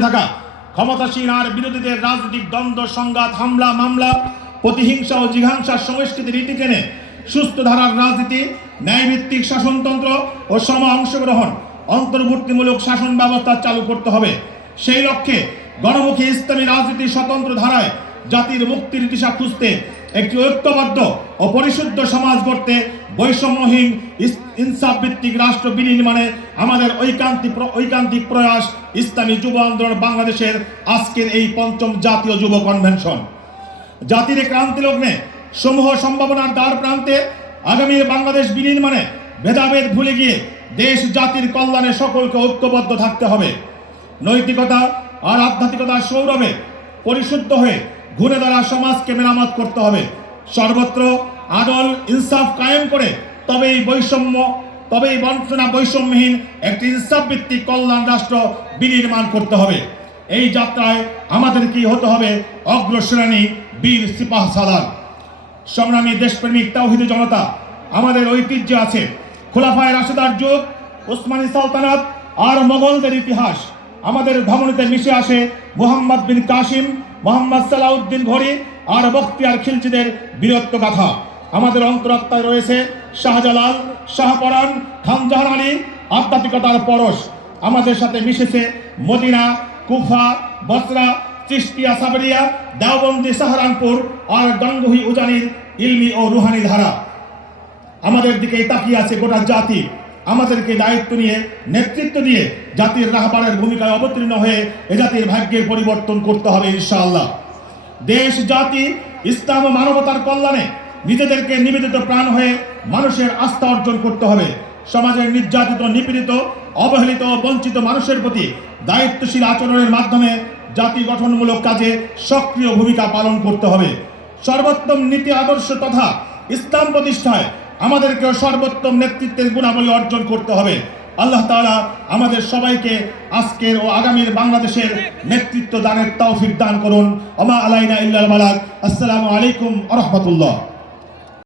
থাকা ক্ষমতাসীন আর বিরোধীদের রাজনৈতিক দ্বন্দ্ব, সংঘাত, হামলা, মামলা, প্রতিহিংসা ও জিঘাংসার সংস্কৃতি রীতি টেনে সুস্থ ধারার রাজনীতি, ন্যায়ভিত্তিক শাসনতন্ত্র ও সম অংশগ্রহণ, অন্তর্ভুক্তিমূলক শাসন ব্যবস্থা চালু করতে হবে। সেই লক্ষ্যে গণমুখী ইসলামী রাজনীতির স্বতন্ত্র ধারায় জাতির মুক্তির দিশা খুঁজতে একটি ঐক্যবদ্ধ, অপরিশুদ্ধ সমাজ গড়তে বৈষম্যহীন ইনসাফ ভিত্তিক রাষ্ট্র বিনির্মাণে আমাদের ঐকান্তিক ঐকান্তিক প্রয়াস ইসলামী যুব আন্দোলন বাংলাদেশের আজকের এই পঞ্চম জাতীয় যুব কনভেনশন। জাতির ক্রান্তি লগ্নে সমূহ সম্ভাবনার দ্বার প্রান্তে আগামী বাংলাদেশ বিনির্মাণে ভেদাভেদ ভুলে গিয়ে দেশ জাতির কল্যাণে সকলকে ঐক্যবদ্ধ থাকতে হবে। নৈতিকতা আর আধ্যাত্মিকতার সৌরভে পরিশুদ্ধ হয়ে ঘুরে দাঁড়া, সমাজকে মেরামত করতে হবে। সর্বত্র আদল ইনসাফ কায়েম করে তবে এই বৈষম্য তবে এই বঞ্চনা বৈষম্যহীন একটি ইনসাফ ভিত্তিক কল্যাণ রাষ্ট্র বিনির্মাণ করতে হবে। এই যাত্রায় আমাদেরকেই হতে হবে? অগ্রশ্রেণী বীর সিপাহ সালার সংগ্রামী দেশপ্রেমিক তাওহিদি জনতা, আমাদের ঐতিহ্য আছে। খোলাফায় রাশেদার যুগ, ওসমানী সালতানাত আর মোগলদের ইতিহাস। আমাদের ধমনীতে মিশে আসে মুহাম্মদ বিন কাসিম, মোহাম্মদ সালাউদ্দিন ঘড়ি আর বখতিয়ার খিলচিদের বীরত্ব গাথা। আমাদের অন্তরাত্মায় রয়েছে শাহজালাল শাহপরান খানজাহান আলী, আধ্যাত্মিকতার পরশ। আমাদের সাথে মিশেছে Medina, Kufa, Basra Chishtia Sabiria, Deobandi, Saharanpur আর গঙ্গুহি উজানির ইলমি ও রুহানি ধারা। আমাদের দিকে তাকিয়ে আছে গোটা জাতি। আমাদেরকে দায়িত্ব নিয়ে, নেতৃত্ব দিয়ে জাতির রাহবারের ভূমিকায় অবতীর্ণ হয়ে এ জাতির ভাগ্যের পরিবর্তন করতে হবে ইনশাআল্লাহ। দেশ, জাতি, ইসলাম ও মানবতার কল্যাণে নিজেদেরকে নিবেদিত প্রাণ হয়ে মানুষের আস্থা অর্জন করতে হবে। সমাজের নির্যাতিত, নিপীড়িত, অবহেলিত বঞ্চিত মানুষের প্রতি দায়িত্বশীল আচরণের মাধ্যমে জাতি গঠনমূলক কাজে সক্রিয় ভূমিকা পালন করতে হবে। সর্বোত্তম নীতি আদর্শ তথা ইসলাম প্রতিষ্ঠায় আমাদেরকেও সর্বোত্তম নেতৃত্বের গুণাবলী অর্জন করতে হবে। আল্লাহ তালা আমাদের সবাইকে আজকের ও আগামীর বাংলাদেশের নেতৃত্ব দানের তৌফিক দান করুন। আমা আলাইনা ইল্লাল মালাক আসসালামু আলাইকুম আ রহমতুল্লাহ।